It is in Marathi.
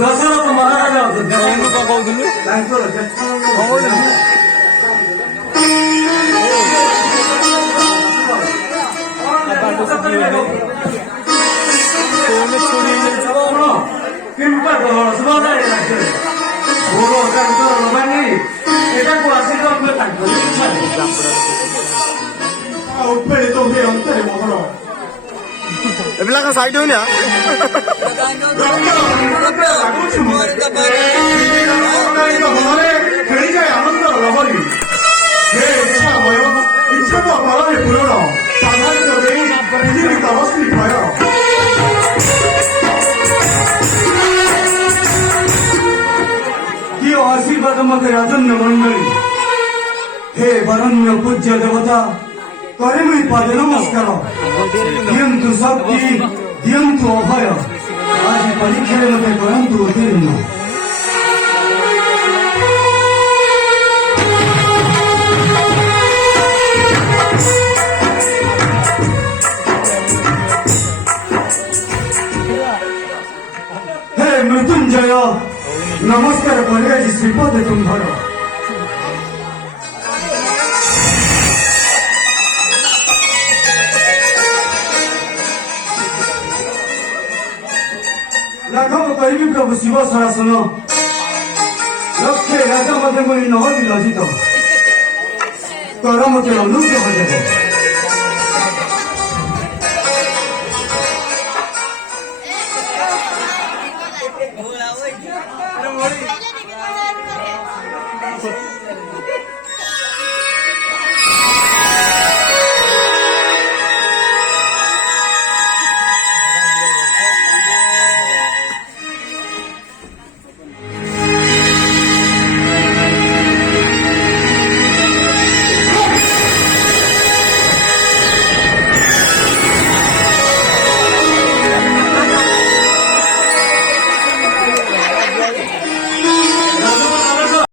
ଦଶରଥ ମହାରାଜ ତାଙ୍କର କିମ୍ବା ସୁଭଦ୍ରାରେ ରାଜ୍ୟରେ ଘୋର ତାଙ୍କର ଲବା ନେଇ ଏଟାକୁ ଆସିଲେ ଆମେ ତାଙ୍କର ଉତ୍ପେଳିତ ହୁଏ ଅନ୍ତରେ ମୋହର ଏবিলাক ସାଇଡ୍ ହଉନି ଖେଳିଯାଏ ଆନନ୍ଦର ଲହରୀ ଇଚ୍ଛା ତ ଫଳରେ ପୂରଣ ସାଧାରଣ ଦେଇ ପୃଥିବୀ ତପସ୍ୱୀ ଭୟ କିଏ ଆଶୀର୍ବାଦ ମତେ ରାଜନ୍ୟ ମଣ୍ଡଳୀ ହେ ବରଣ୍ୟ ପୂଜ୍ୟ ଦେବତା करे मुई पाद नमस्कार दियंतु शक्ति दियंतु अभय आज परीक्षा मते करंतु उत्तीर्ण हे मृत्युंजय नमस्कार करे आज श्रीपद तुम्हार लाघव करी प्रभु शिव शासन लक्ष्य राजा मते मुनि नहति लजित कर मते अनुग्रह देव